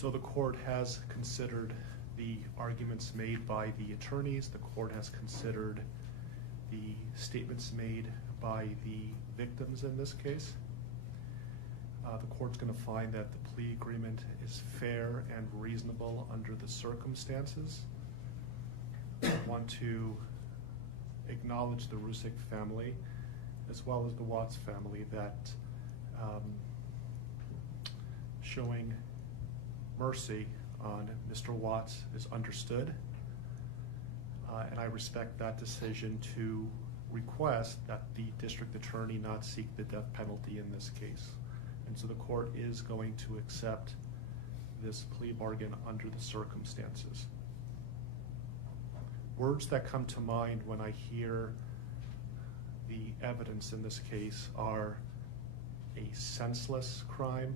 So the court has considered the arguments made by the attorneys. The court has considered the statements made by the victims in this case. The court's going to find that the plea agreement is fair and reasonable under the circumstances. I want to acknowledge the Rusick family as well as the Watts family that showing mercy on Mr. Watts is understood, and I respect that decision to request that the district attorney not seek the death penalty in this case. And so the court is going to accept this plea bargain under the circumstances. Words that come to mind when I hear the evidence in this case are a senseless crime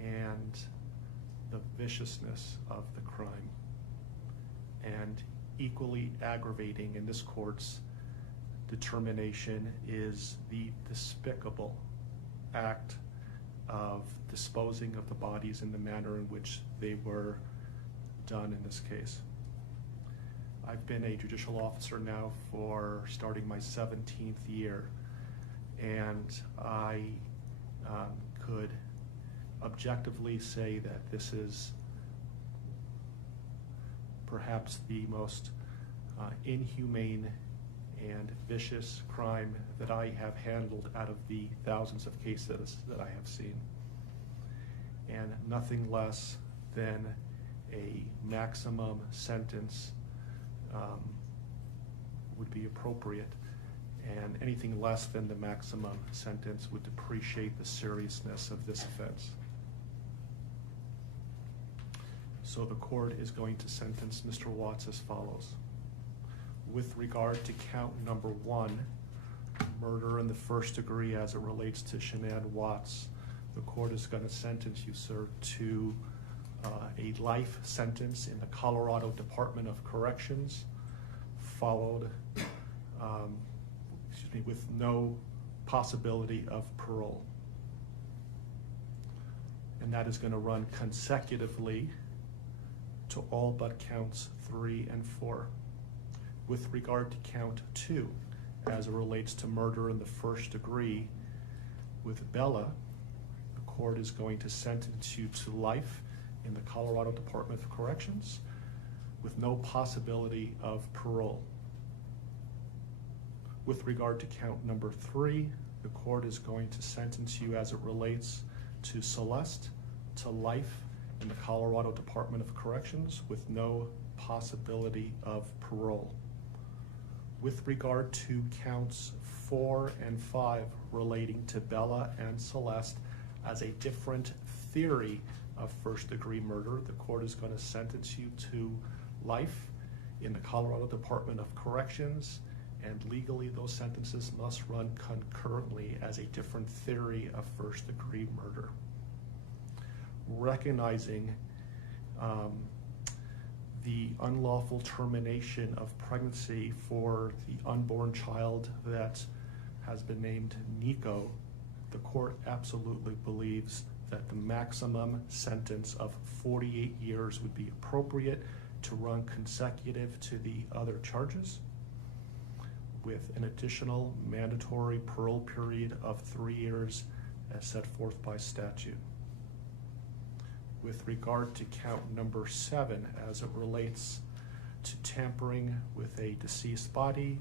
and the viciousness of the crime. And equally aggravating in this court's determination is the despicable act of disposing of the bodies in the manner in which they were done in this case. I've been a judicial officer now for starting my 17th year, and I could objectively say that this is perhaps the most inhumane and vicious crime that I have handled out of the thousands of cases that I have seen. And nothing less than a maximum sentence would be appropriate, and anything less than the maximum sentence would depreciate the seriousness of this offense. So the court is going to sentence Mr. Watts as follows. With regard to count number 1, murder in the first degree as it relates to Shanann Watts, the court is going to sentence you, sir, to a life sentence in the Colorado Department of Corrections, followed with no possibility of parole. And that is going to run consecutively to all but counts 3 and 4. With regard to count 2, as it relates to murder in the first degree with Bella, the court is going to sentence you to life in the Colorado Department of Corrections with no possibility of parole. With regard to count number 3, the court is going to sentence you as it relates to Celeste to life in the Colorado Department of Corrections with no possibility of parole. With regard to counts 4 and 5 relating to Bella and Celeste as a different theory of first-degree murder, the court is going to sentence you to life in the Colorado Department of Corrections, and legally those sentences must run concurrently as a different theory of first-degree murder. Recognizing the unlawful termination of pregnancy for the unborn child that has been named Nico, the court absolutely believes that the maximum sentence of 48 years would be appropriate to run consecutive to the other charges, with an additional mandatory parole period of 3 years as set forth by statute. With regard to count number 7, as it relates to tampering with a deceased body,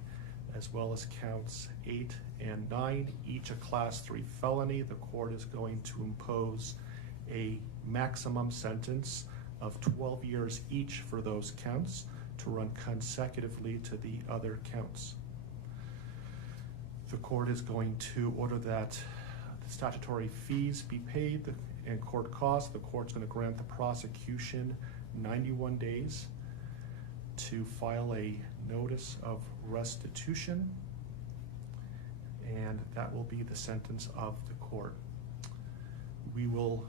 as well as counts 8 and 9, each a class 3 felony, the court is going to impose a maximum sentence of 12 years each for those counts to run consecutively to the other counts. The court is going to order that the statutory fees be paid and court costs. The court's going to grant the prosecution 91 days to file a notice of restitution, and that will be the sentence of the court. We will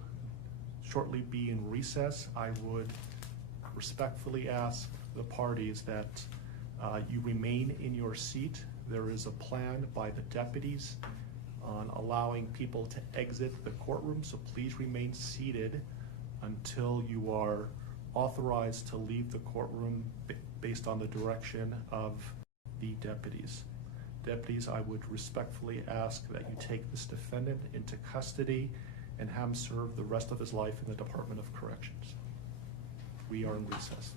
shortly be in recess. I would respectfully ask the parties that you remain in your seat. There is a plan by the deputies on allowing people to exit the courtroom, so please remain seated until you are authorized to leave the courtroom based on the direction of the deputies. Deputies, I would respectfully ask that you take this defendant into custody and have him serve the rest of his life in the Department of Corrections. We are in recess.